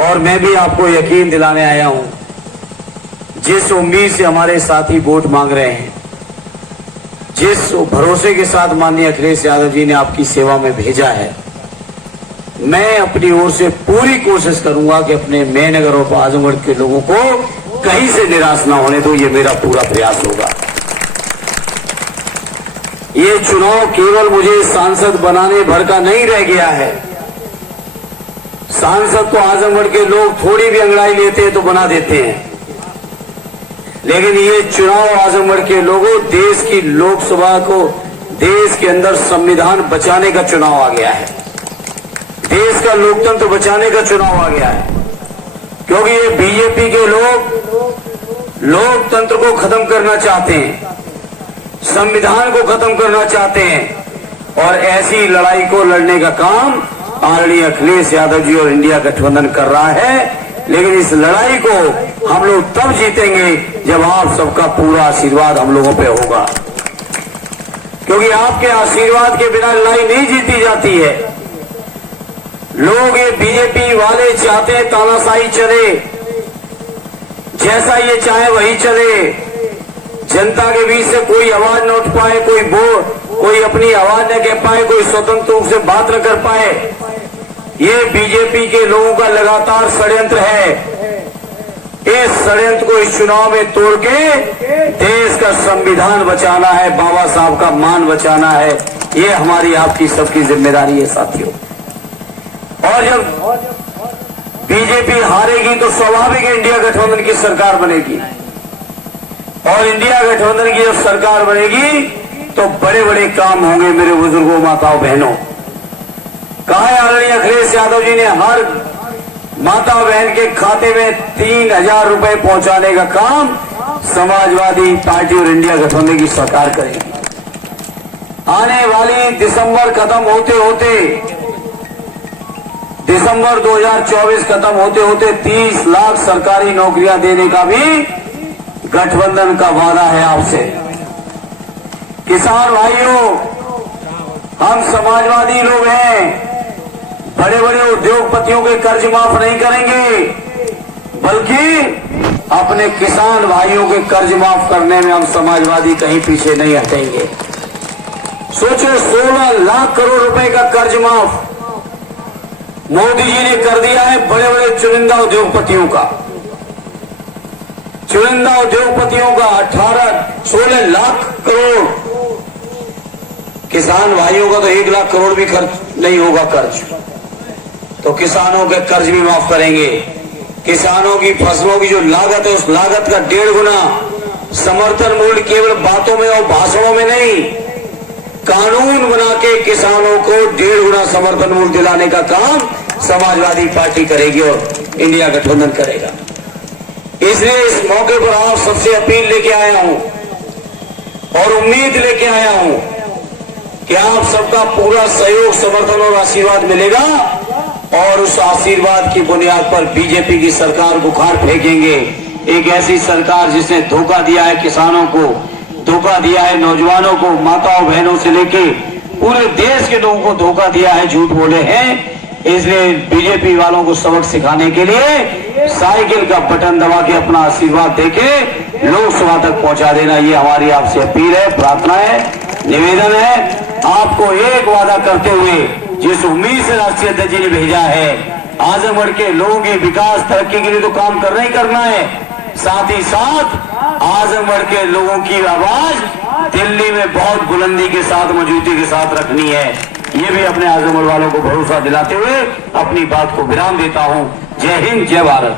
और मैं भी आपको यकीन दिलाने आया हूं, जिस उम्मीद से हमारे साथी वोट मांग रहे हैं, जिस भरोसे के साथ माननीय अखिलेश यादव जी ने आपकी सेवा में भेजा है, मैं अपनी ओर से पूरी कोशिश करूंगा कि अपने मेहनगर और आजमगढ़ के लोगों को कहीं से निराश ना होने दो। ये मेरा पूरा प्रयास होगा। ये चुनाव केवल मुझे सांसद बनाने भर का नहीं रह गया है। सांसद तो आजमगढ़ के लोग थोड़ी भी अंगड़ाई लेते हैं तो बना देते हैं, लेकिन ये चुनाव आजमगढ़ के लोगों, देश की लोकसभा को, देश के अंदर संविधान बचाने का चुनाव आ गया है, देश का लोकतंत्र बचाने का चुनाव आ गया है। क्योंकि ये बीजेपी के लोग लोकतंत्र को खत्म करना चाहते हैं, संविधान को खत्म करना चाहते हैं, और ऐसी लड़ाई को लड़ने का काम आदरणीय अखिलेश यादव जी और इंडिया गठबंधन कर रहा है। लेकिन इस लड़ाई को हम लोग तब जीतेंगे जब आप सबका पूरा आशीर्वाद हम लोगों पे होगा, क्योंकि आपके आशीर्वाद के बिना लड़ाई नहीं जीती जाती है। लोग, ये बीजेपी वाले चाहते हैं तानाशाही चले, जैसा ये चाहे वही चले, जनता के बीच से कोई आवाज न उठ पाए, कोई अपनी आवाज न कह पाए, कोई स्वतंत्र रूप से बात न कर पाए। ये बीजेपी के लोगों का लगातार षड्यंत्र है। इस षड्यंत्र को इस चुनाव में तोड़ के देश का संविधान बचाना है, बाबा साहब का मान बचाना है। ये हमारी आपकी सबकी जिम्मेदारी है साथियों। और जब बीजेपी हारेगी तो स्वाभाविक है इंडिया गठबंधन की सरकार बनेगी, और इंडिया गठबंधन की जब सरकार बनेगी तो बड़े बड़े काम होंगे मेरे बुजुर्गों, माताओं, बहनों। कहा है आदरणीय अखिलेश यादव जी ने हर माता बहन के खाते में 3000 रुपए पहुंचाने का काम समाजवादी पार्टी और इंडिया गठबंधन की सरकार करेगी। आने वाली दिसंबर खत्म होते होते, दिसंबर 2024 खत्म होते होते 30 लाख सरकारी नौकरियां देने का भी गठबंधन का वादा है आपसे। किसान भाइयों, हम समाजवादी लोग हैं, बड़े बड़े उद्योगपतियों के कर्ज माफ नहीं करेंगे, बल्कि अपने किसान भाइयों के कर्ज माफ करने में हम समाजवादी कहीं पीछे नहीं हटेंगे। सोचो, 16 लाख करोड़ रुपए का कर्ज माफ मोदी जी ने कर दिया है बड़े बड़े चुनिंदा उद्योगपतियों का। चुनिंदा उद्योगपतियों का 16 लाख करोड़, किसान भाइयों का तो 1 लाख करोड़ भी खर्च नहीं होगा कर्ज, तो किसानों के कर्ज भी माफ करेंगे। किसानों की फसलों की जो लागत है, उस लागत का 1.5 गुना समर्थन मूल्य केवल बातों में और भाषणों में नहीं, कानून बना के किसानों को 1.5 गुना समर्थन मूल्य दिलाने का काम समाजवादी पार्टी करेगी और इंडिया गठबंधन करेगा। इसलिए इस मौके पर आप सबसे अपील लेके आया हूं और उम्मीद लेके आया हूं कि आप सबका पूरा सहयोग, समर्थन और आशीर्वाद मिलेगा, और उस आशीर्वाद की बुनियाद पर बीजेपी की सरकार को उखाड़ फेंकेंगे। एक ऐसी सरकार जिसने धोखा दिया है किसानों को, धोखा दिया है नौजवानों को, माताओं बहनों से लेके पूरे देश के लोगों को धोखा दिया है, झूठ बोले हैं। इसलिए बीजेपी वालों को सबक सिखाने के लिए साइकिल का बटन दबा के अपना आशीर्वाद देके लोकसभा तक पहुंचा देना, ये हमारी आपसे अपील है, प्रार्थना है, निवेदन है। आपको एक वादा करते हुए, जिस उम्मीद से राष्ट्रीय अध्यक्ष जी ने भेजा है, आजमगढ़ के लोगों के विकास तरक्की के लिए तो काम करना ही करना है, साथ ही साथ आजमगढ़ के लोगों की आवाज दिल्ली में बहुत बुलंदी के साथ, मजबूती के साथ रखनी है। ये भी अपने आजमगढ़ वालों को भरोसा दिलाते हुए अपनी बात को विराम देता हूं। जय हिंद, जय भारत।